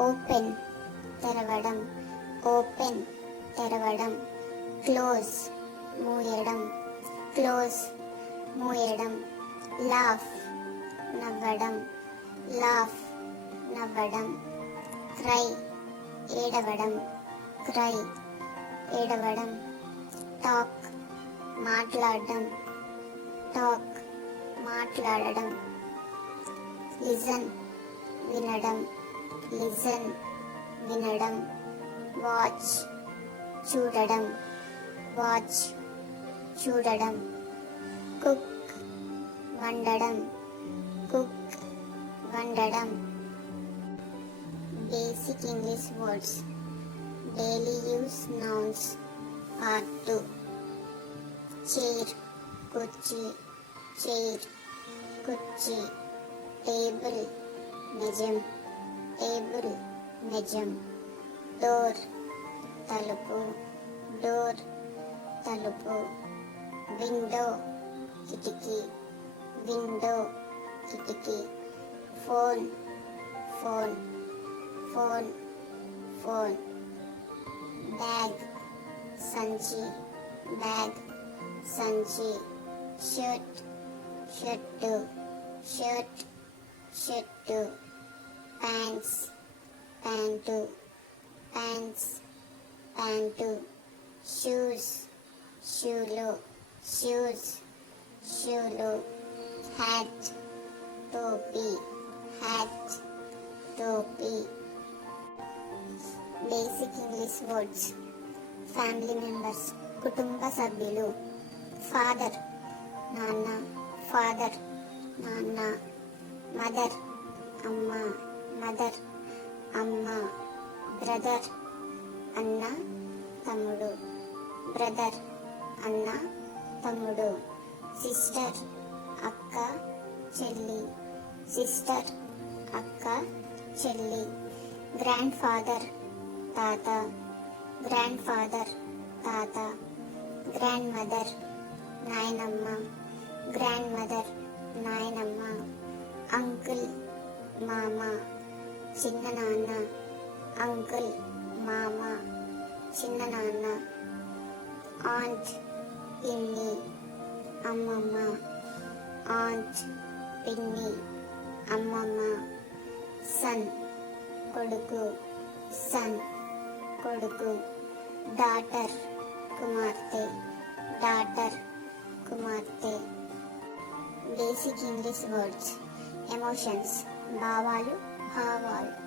Open తెరవడం, open తెరవడం. Close మూయడం, క్లోజ్ మూయడం. లాఫ్ నవ్వడం, లాఫ్ నవ్వడం. క్రై ఏడవడం, క్రై ఏడవడం. టాక్ మాట్లాడడం, టాక్ మాట్లాడడం. లిజన్ వినడం, లిజన్ వినడం. వాచ్ చూడడం, వాచ్ చూడడం. కుక్ వండడం, కుక్ వండడం. Basic English words daily use nouns part 2. Chair కుర్చీ, చైర్ కుర్చీ. టేబుల్ నిజం, టేబుల్ నిజం. డోర్ తలుపు, డోర్ తలుపు. విండో కిటికీ, విండో కిటికీ. Phone phone, phone phone. Bag సంచి, బ్యాగ్ సంచి. Shirt shirt, shirt shirt. Pants pant, pants pant. Shoes షూలు, షూస్ షూలు. హ్యాట్ టోపీ, హ్యాట్ టోపీ. Basic English words family members కుటుంబ సభ్యులు. ఫాదర్ నాన్న, ఫాదర్ నాన్న. మదర్ అమ్మ, మదర్ అమ్మ. బ్రదర్ అన్న తమ్ముడు, బ్రదర్ అన్న తమ్ముడు. సిస్టర్ అక్క చెల్లి, సిస్టర్ అక్క చెల్లి. గ్రాండ్ ఫాదర్ తాత, గ్రాండ్ ఫాదర్ తాత. గ్రాండ్ మదర్ నాయనమ్మ, గ్రాండ్ మదర్ నాయనమ్మ. అంకుల్ మామ, చిన్న నాన్న. అంకుల్ మామ, చిన్న నాన్న. ఆంట్ పిన్ని, అమ్మమ్మ. ఆంట్ పిన్ని, అమ్మమ్మ. సన్ కొడుకు, సన్ కొడుకు. డాటర్ కుమార్తె, డాటర్ కుమార్తె. బేసిక్ ఇంగ్లీష్ వర్డ్స్ ఎమోషన్స్ భావాలు, భావాలు.